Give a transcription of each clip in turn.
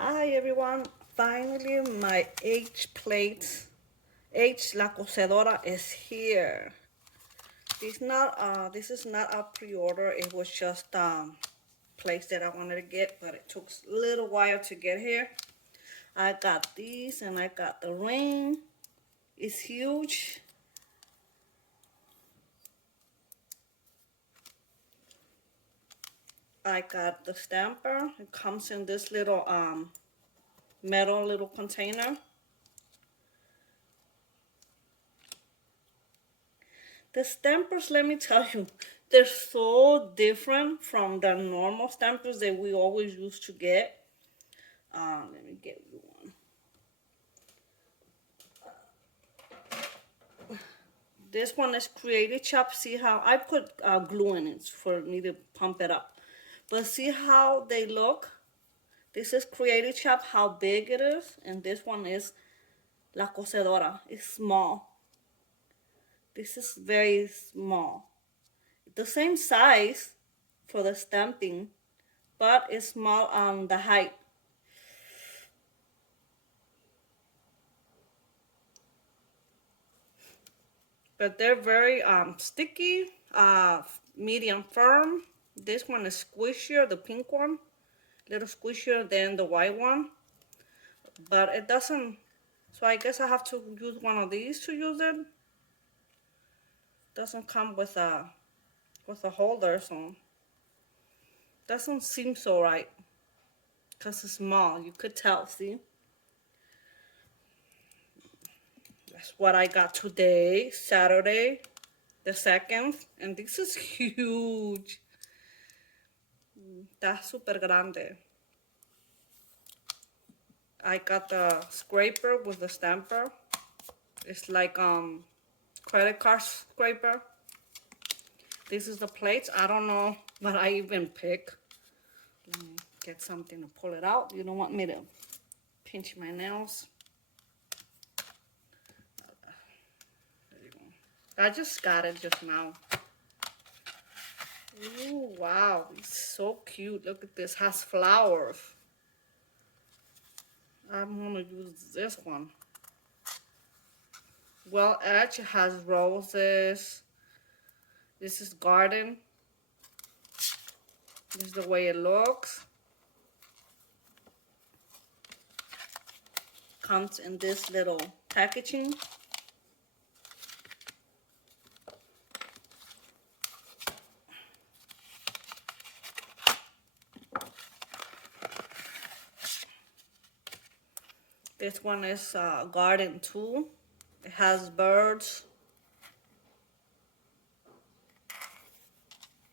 Hi everyone, finally my H plate, H La Cosedora is here. This is not a pre-order, it was just place that I wanted to get, but it took a little while to get here. I got these and I got the ring. It's huge. I got the stamper. It comes in this little metal little container. The stampers, let me tell you, they're so different from the normal stampers that we always used to get. Let me get you one. This one is Creative Chop. See how I put glue in it for me to pump it up. But see how they look? This is Creative Chop, how big it is. And this one is La Cosedora. It's small. This is very small. The same size for the stamping, but it's small on the height. But they're very sticky, medium firm. This one is squishier, the pink one, a little squishier than the white one. But it doesn't, so I guess I have to use one of these to use it. Doesn't come with a holder, so doesn't seem so right. Cause it's small, you could tell, see? That's what I got today, Saturday the 2nd, and this is huge. Está super grande. I got the scraper with the stamper. It's like credit card scraper. This is the plates. I don't know what I even pick. Let me get something to pull it out. You don't want me to pinch my nails. There you go. I just got it just now. Ooh, wow, it's so cute. Look at this, has flowers. I'm gonna use this one. Well, edge has roses. This is garden. This is the way it looks. Comes in this little packaging. This one is garden too. It has birds.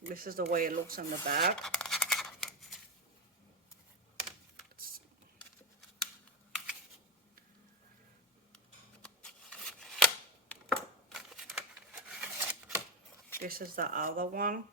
This is the way it looks in the back. This is the other one.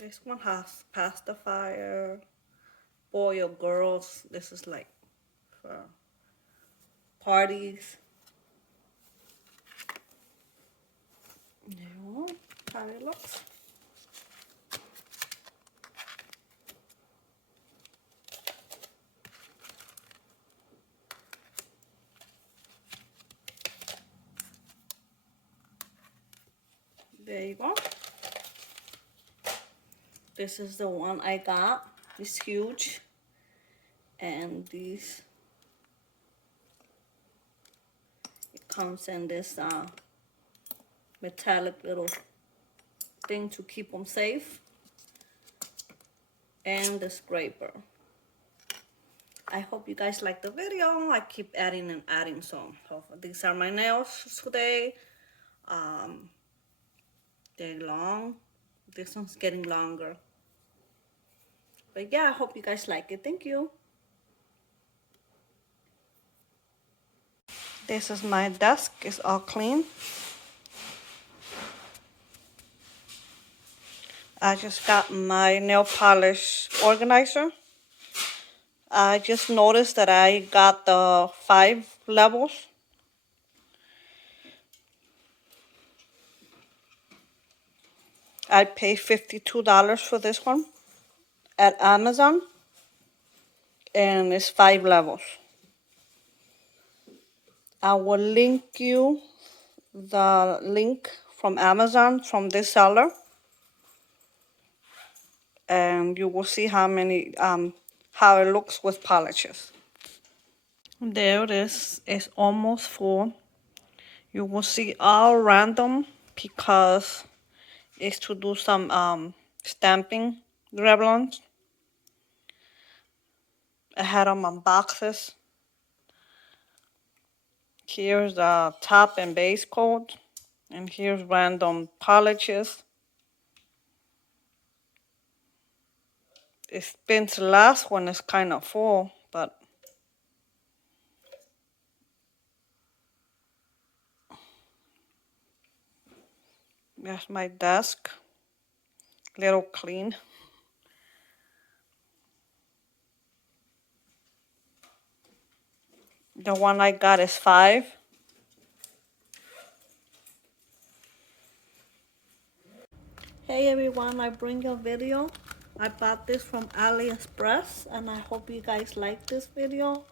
This one has pacifier, boy or girls. This is like for parties. There you go, how it looks. There you go. This is the one I got. It's huge. And these, it comes in this metallic little thing to keep them safe. And the scraper. I hope you guys like the video. I keep adding and adding some. So these are my nails today. They're long. This one's getting longer. But yeah, I hope you guys like it. Thank you. This is my desk. It's all clean. I just got my nail polish organizer. I just noticed that I got the 5 levels. I paid $52 for this one at Amazon, and it's 5 levels. I will link you the link from Amazon from this seller, and you will see how many how it looks with polishes. There it is. It's almost full. You will see all random because it's to do some stamping Revlons. I had them on boxes. Here's the top and base coat, and here's random polishes. It spins the last one is kind of full, but that's my desk. Little clean. The one I got is 5. Hey everyone, I bring a video. I bought this from AliExpress, and I hope you guys like this video.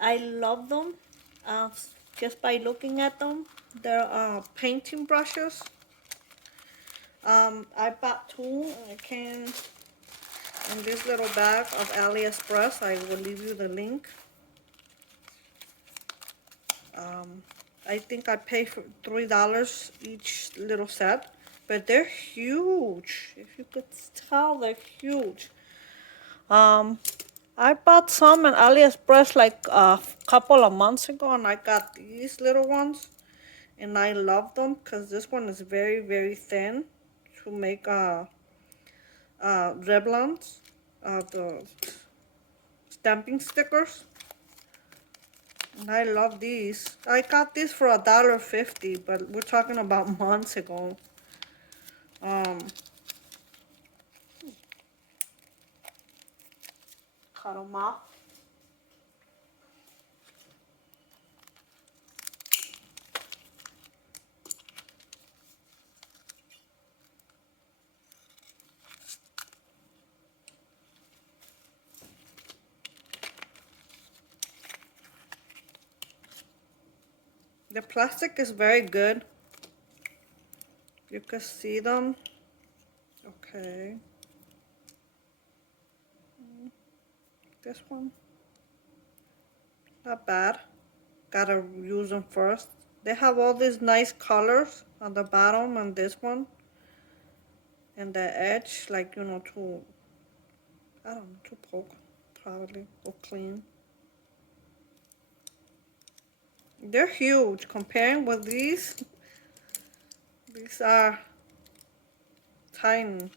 I love them uh, just by looking at them. They're painting brushes. I bought 2, and it came in this little bag of AliExpress. I will leave you the link. I think I paid for $3 each little set, but they're huge. If you could tell, they're huge. I bought some on AliExpress like a couple of months ago, and I got these little ones, and I love them because this one is very, very thin to make Revlons, the stamping stickers. And I love these. I got these for $1.50, but we're talking about months ago. Cut them off. The plastic is very good. You can see them. Okay. This one. Not bad. Gotta use them first. They have all these nice colors on the bottom and this one. And the edge, like, you know, to, I don't know, to poke, probably, or clean. They're huge. Comparing with these are tiny.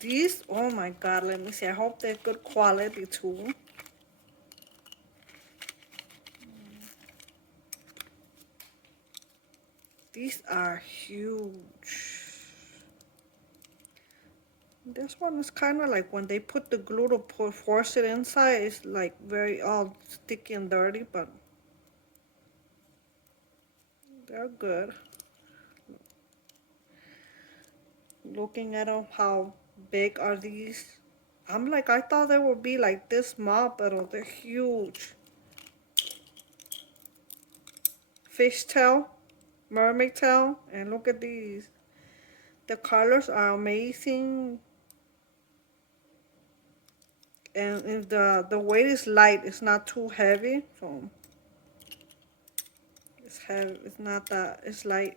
These, oh my god, let me see. I hope they're good quality too. These are huge. This one is kind of like when they put the glue to force it inside, it's like very all sticky and dirty, but they're good. Looking at them, how big are these? I'm like, I thought they would be like this small, but they're huge. Fishtail, mermaid tail, and look at these. The colors are amazing. And if the weight is light, it's not too heavy, so it's heavy. It's not that, it's light.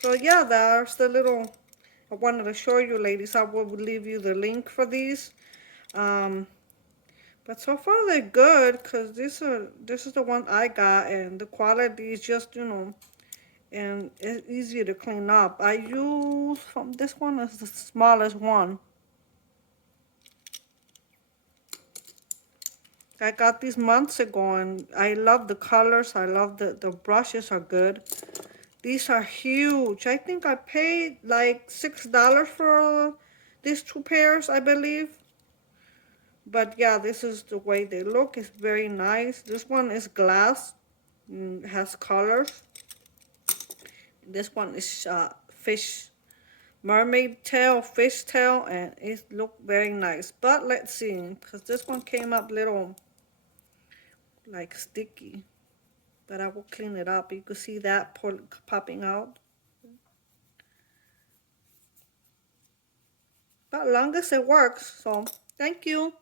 So yeah, that's the little I wanted to show you, ladies. I will leave you the link for these. But so far they're good because this is the one I got, and the quality is just, you know, and it's easy to clean up. I use from this one is the smallest one. I got these months ago, and I love the colors. I love the brushes are good. These are huge. I think I paid like $6 for these two pairs, I believe. But yeah, this is the way they look. It's very nice. This one is glass, has colors. This one is mermaid tail, fish tail, and it look very nice. But let's see, because this one came up little like sticky. But I will clean it up. You can see that popping out. But long as it works, so thank you.